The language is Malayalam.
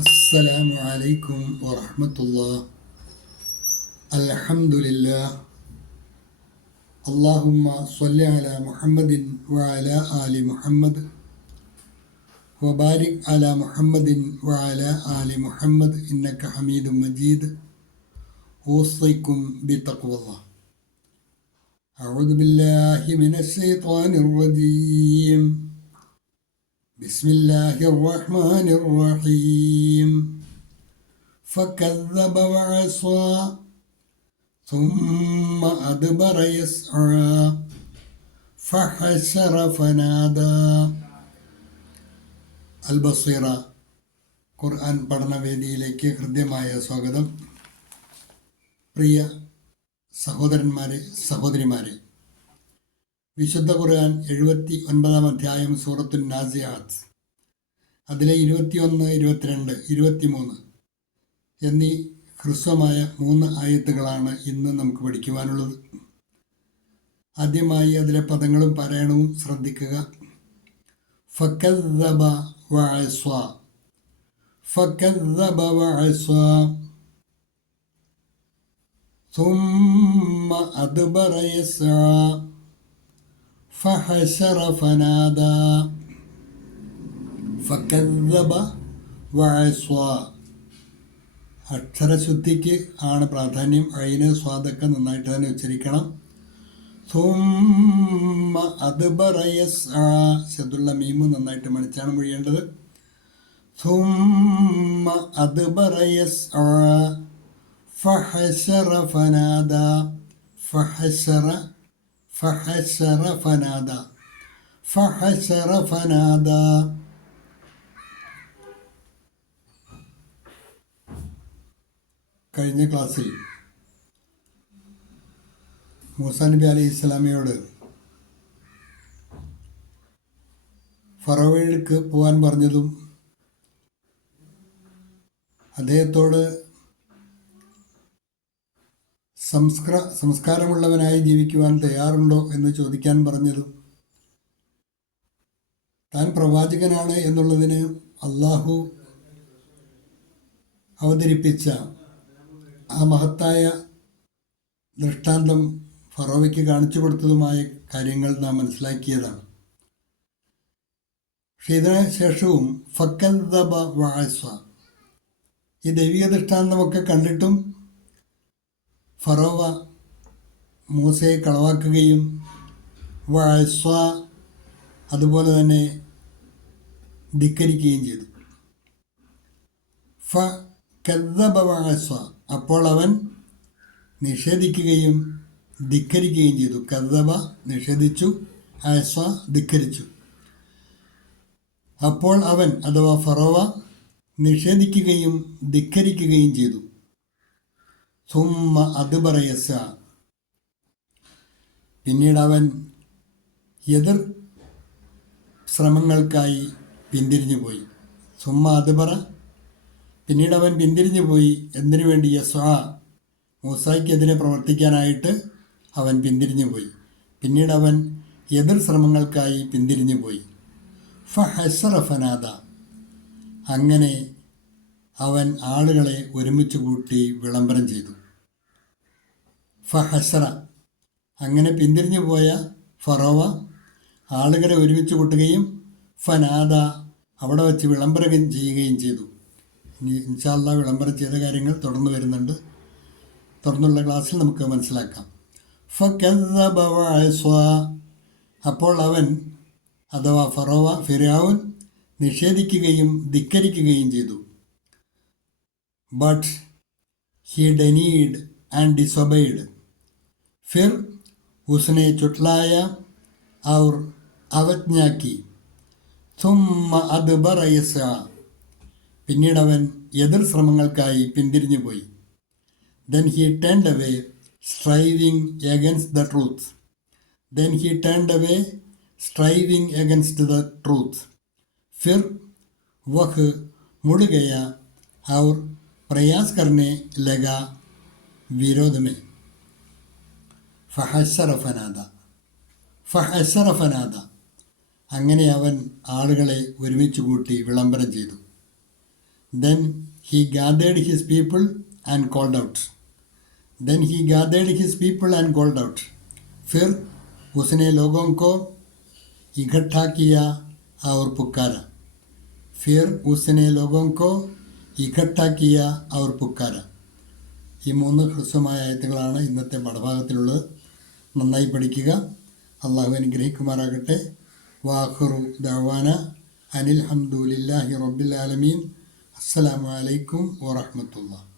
السلام عليكم ورحمة الله. الحمد لله. اللهم صل على محمد وعلى آل محمد وبارك على محمد وعلى آل محمد إنك حميد مجيد. أوصيكم بتقوى الله. أعوذ بالله من الشيطان الرجيم. بسم الله الرحمن الرحيم. فكذب وعصى ثم أدبر يسعى فحشر فنادى. അൽബസീറ ഖുർആൻ പഠനവേദിയിലേക്ക് ഹൃദ്യമായ സ്വാഗതം. പ്രിയ സഹോദരന്മാരെ, സഹോദരിമാരെ, വിശുദ്ധ ഖുർആൻ 79 അധ്യായം സൂറത്തുൻ നാസിയാത്ത്, അതിലെ 21, 22, 23 എന്നീ ഹ്രസ്വമായ 3 ആയത്തുകളാണ് ഇന്ന് നമുക്ക് പഠിക്കുവാനുള്ളത്. ആദ്യമായി അതിലെ പദങ്ങളും പാരായണവും ശ്രദ്ധിക്കുക. ഫകദ്ദബ വഅസ്വ, ഫകദ്ദബ വഅസ്വ ثم أدبر يسعى فحشر فنادى. فكذب وعصى. അക്ഷരശുദ്ധിക്ക് ആണ് പ്രാധാന്യം. അയിന് സ്വാദൊക്കെ നന്നായിട്ട് തന്നെ ഉച്ചരിക്കണം. ثم أدبر يسعى. ശദ്ദുള്ള മീമ് നന്നായിട്ട് മണിച്ചാണ് മൊഴിയേണ്ടത്. ثم أدبر يسعى فحشر فنادى. فحشر فنادى. فحشر فنادى. കഴിഞ്ഞ ക്ലാസ്സിൽ മൂസാ നബി അലൈഹി ഇസ്ലാമിയോട് ഫറോവയിലേക്ക് പോകാൻ പറഞ്ഞതും അദ്ദേഹത്തോട് സംസ്കാരമുള്ളവനായി ജീവിക്കുവാൻ തയ്യാറുണ്ടോ എന്ന് ചോദിക്കാൻ പറഞ്ഞതും താൻ പ്രവാചകനാണ് എന്നുള്ളതിന് അള്ളാഹു അവതരിപ്പിച്ച ആ മഹത്തായ ദൃഷ്ടാന്തം ഫറോവയ്ക്ക് കാണിച്ചു കൊടുത്തതുമായ കാര്യങ്ങൾ നാം മനസ്സിലാക്കിയതാണ്. പക്ഷേ ഇതിന് ശേഷവും ഫക്കദ്ദബ വഅസ്വ, ഈ ദൈവിക ദൃഷ്ടാന്തമൊക്കെ കണ്ടിട്ടും ഫറോവ മൂസയെ കളവാക്കുകയും വഅസ്വ അതുപോലെ തന്നെ ധിക്കരിക്കുകയും ചെയ്തു. ഫകദ്ദബ വഅസ്വ, അപ്പോൾ അവൻ നിഷേധിക്കുകയും ധിക്കരിക്കുകയും ചെയ്തു. കദ്ദബ നിഷേധിച്ചു, അസ്വ ധിക്കരിച്ചു. അപ്പോൾ അവൻ അഥവാ ഫറോവ നിഷേധിക്കുകയും ധിക്കരിക്കുകയും ചെയ്തു. സുമ്മ അദ്ബറ യസ്അ, പിന്നീട് അവൻ എതിർ ശ്രമങ്ങൾക്കായി പിന്തിരിഞ്ഞു പോയി. സുമ്മ അദ്ബറ, പിന്നീട് അവൻ പിന്തിരിഞ്ഞു പോയി. എന്തിനു വേണ്ടി? യസ്അ, മൂസായ്ക്കെതിരെ പ്രവർത്തിക്കാനായിട്ട് അവൻ പിന്തിരിഞ്ഞു പോയി. പിന്നീട് അവൻ എതിർ ശ്രമങ്ങൾക്കായി പിന്തിരിഞ്ഞു പോയി. ഫഹശറ ഫനാദ, അങ്ങനെ അവൻ ആളുകളെ ഒരുമിച്ച് കൂട്ടി വിളംബരം ചെയ്തു. ഫഹശറ, അങ്ങനെ പിന്തിരിഞ്ഞു പോയ ഫറോവ ആളുകളെ ഒരുമിച്ച് കൂട്ടുകയും ഫനാദ, അവിടെ വച്ച് വിളംബരം ചെയ്യുകയും ചെയ്തു. ഇനി ഇൻഷാ അല്ലാഹ് വിളംബരം ചെയ്ത കാര്യങ്ങൾ തുടർന്ന് വരുന്നുണ്ട്. തുടർന്നുള്ള ക്ലാസ്സിൽ നമുക്ക് മനസ്സിലാക്കാം. ഫകദ്ദബ വഅസ്വ, അപ്പോൾ അവൻ അഥവാ ഫറോവ ഫിർഔൻ നിഷേധിക്കുകയും ധിക്കരിക്കുകയും ചെയ്തു. But he denied and disobeyed. फिर उसने चुटलाया और अवज्ञा की. സുമ്മ അദ്ബറ യസ്അ, പിന്നീട് അവൻ എതിർ ശ്രമങ്ങൾക്കായി പിന്തിരിഞ്ഞു പോയി. Then he turned away, striving against the truth. Then he turned away, striving against the truth. फिर वह मुड़ गया और प्रयास करने लगा विरोध में. ഫഹശറ ഫനാദ. ഫഹശറ ഫനാദ, അങ്ങനെ അവൻ ആളുകളെ ഒരുമിച്ച് കൂട്ടി വിളംബരം ചെയ്തു. Then he gathered his people and called out. Then he gathered his people and called out. फिर उसने लोगों को इकट्ठा किया और पुकारा. फिर उसने लोगों को ഇക്കട്ട കിയ അവർ പുക്കാര. ഈ 3 ഹ്രസ്വമായ ആയത്തുകളാണ് ഇന്നത്തെ പാഠഭാഗത്തിലുള്ളത്. നന്നായി പഠിക്കുക. അള്ളാഹു അനുഗ്രഹിക്കുമാറാകട്ടെ. വാഖിറു ദഅവാന അനിൽ ഹംദുലില്ലാഹി റബ്ബിൽ ആലമീൻ. അസ്സലാമു അലൈക്കും വറഹ്മത്തുള്ളാഹി.